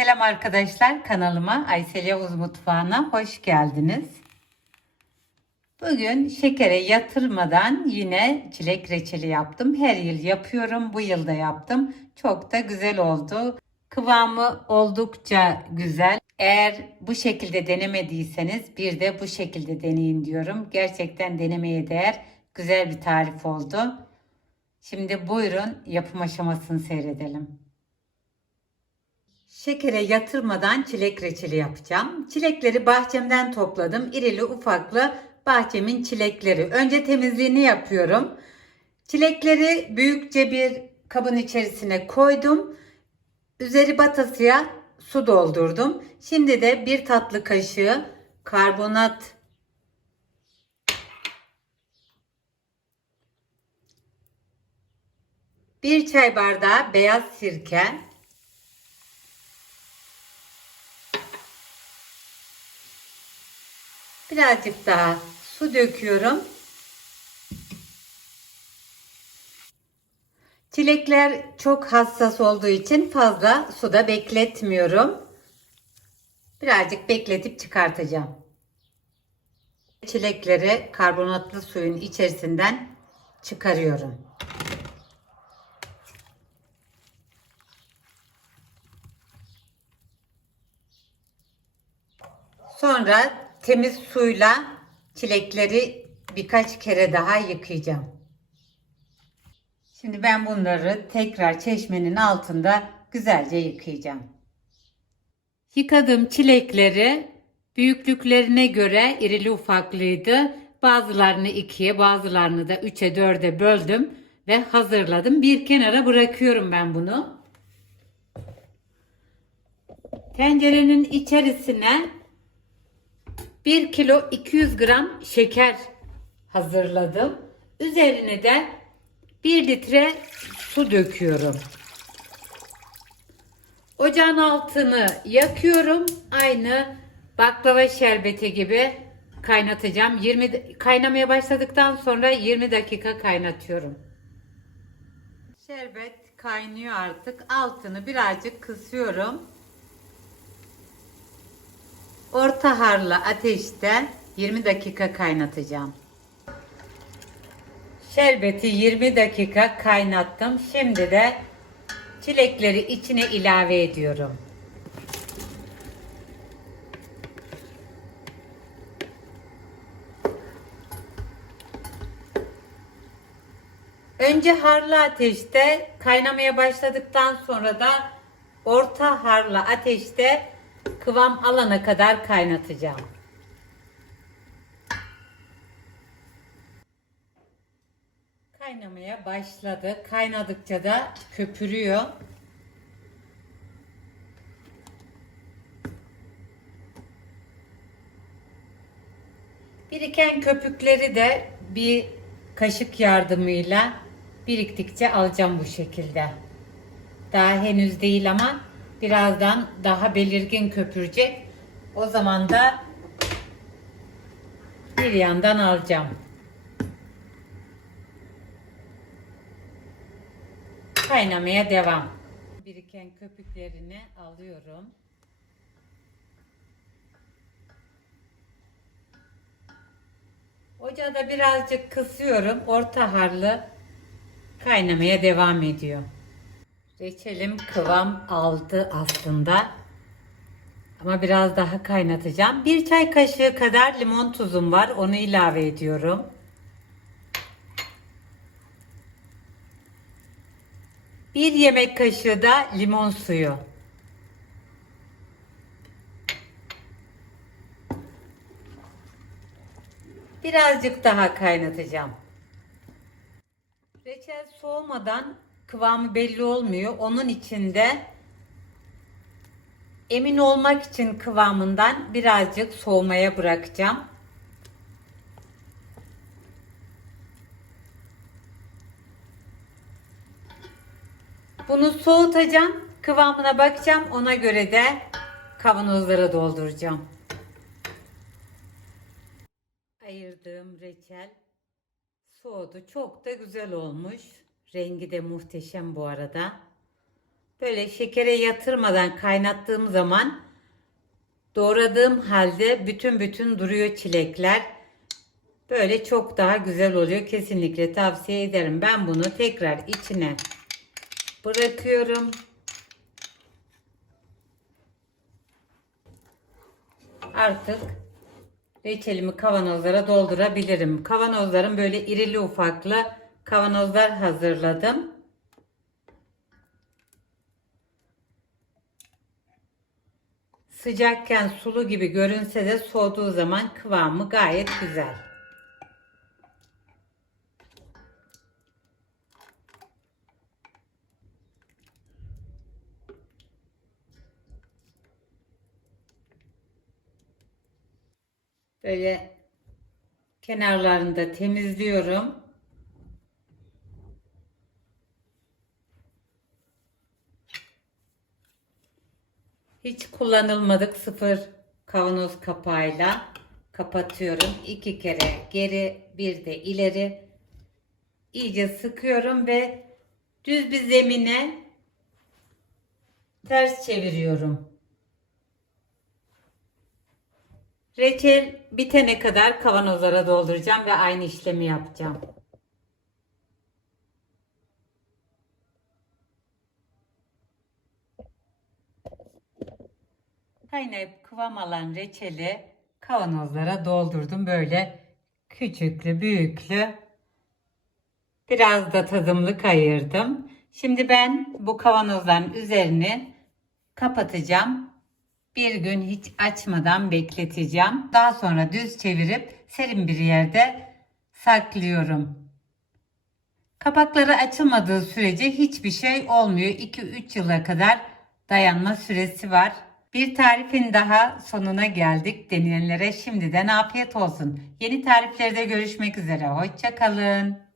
Selam arkadaşlar kanalıma Aysel Yavuz Mutfağı'na hoş geldiniz. Bugün şekere yatırmadan yine çilek reçeli yaptım. Her yıl yapıyorum. Bu yıl da yaptım. Çok da güzel oldu. Kıvamı oldukça güzel. Eğer bu şekilde denemediyseniz bir de bu şekilde deneyin diyorum. Gerçekten denemeye değer güzel bir tarif oldu. Şimdi buyurun yapım aşamasını seyredelim. Şekere yatırmadan çilek reçeli yapacağım. Çilekleri bahçemden topladım. İrili ufaklı bahçemin çilekleri. Önce temizliğini yapıyorum. Çilekleri büyükçe bir kabın içerisine koydum. Üzeri batasıya su doldurdum. Şimdi de bir tatlı kaşığı karbonat bir çay bardağı beyaz sirke Birazcık daha su döküyorum. Çilekler çok hassas olduğu için fazla suda bekletmiyorum. Birazcık bekletip çıkartacağım. Çilekleri karbonatlı suyun içerisinden çıkarıyorum. Sonra temiz suyla çilekleri birkaç kere daha yıkayacağım. Şimdi ben bunları tekrar çeşmenin altında güzelce yıkayacağım. Yıkadığım çilekleri büyüklüklerine göre irili ufaklıydı. Bazılarını ikiye bazılarını da üçe dörde böldüm ve hazırladım. Bir kenara bırakıyorum ben bunu. Tencerenin içerisine 1 kilo 200 gram şeker hazırladım. Üzerine de 1 litre su döküyorum. Ocağın altını yakıyorum. Aynı baklava şerbeti gibi kaynatacağım. 20 kaynamaya başladıktan sonra 20 dakika kaynatıyorum. Şerbet kaynıyor artık. Altını birazcık kısıyorum. Orta harlı ateşte 20 dakika kaynatacağım. Şerbeti 20 dakika kaynattım. Şimdi de çilekleri içine ilave ediyorum. Önce harlı ateşte kaynamaya başladıktan sonra da orta harlı ateşte kıvam alana kadar kaynatacağım. Kaynamaya başladı. Kaynadıkça da köpürüyor. Biriken köpükleri de bir kaşık yardımıyla biriktikçe alacağım bu şekilde. Daha henüz değil ama birazdan daha belirgin köpürecek. O zaman da bir yandan alacağım. Kaynamaya devam. Biriken köpüklerini alıyorum. Ocağı da birazcık kısıyorum. Orta harlı kaynamaya devam ediyor. Reçelim kıvam aldı aslında. Ama biraz daha kaynatacağım. Bir çay kaşığı kadar limon tuzum var. Onu ilave ediyorum. Bir yemek kaşığı da limon suyu. Birazcık daha kaynatacağım. Reçel soğumadan kıvamı belli olmuyor. Onun içinde emin olmak için kıvamından birazcık soğumaya bırakacağım. Bunu soğutacağım. Kıvamına bakacağım. Ona göre de kavanozlara dolduracağım. Ayırdığım reçel soğudu. Çok da güzel olmuş. Rengi de muhteşem bu arada. Böyle şekere yatırmadan kaynattığım zaman doğradığım halde bütün bütün duruyor çilekler. Böyle çok daha güzel oluyor. Kesinlikle tavsiye ederim. Ben bunu tekrar içine bırakıyorum. Artık reçelimi kavanozlara doldurabilirim. Kavanozlarım böyle irili ufaklı kavanozlar hazırladım. Sıcakken sulu gibi görünse de soğuduğu zaman kıvamı gayet güzel. Böyle kenarlarını da temizliyorum. Hiç kullanılmadık sıfır kavanoz kapağıyla kapatıyorum. İki kere geri bir de ileri iyice sıkıyorum ve düz bir zemine ters çeviriyorum. Reçel bitene kadar kavanozlara dolduracağım ve aynı işlemi yapacağım. Kaynayıp kıvam alan reçeli kavanozlara doldurdum. Böyle küçüklü büyüklü biraz da tadımlık ayırdım. Şimdi ben bu kavanozların üzerini kapatacağım. Bir gün hiç açmadan bekleteceğim. Daha sonra düz çevirip serin bir yerde saklıyorum. Kapakları açılmadığı sürece hiçbir şey olmuyor. 2-3 yıla kadar dayanma süresi var. Bir tarifin daha sonuna geldik. Deneyenlere şimdiden afiyet olsun. Yeni tariflerde görüşmek üzere. Hoşçakalın.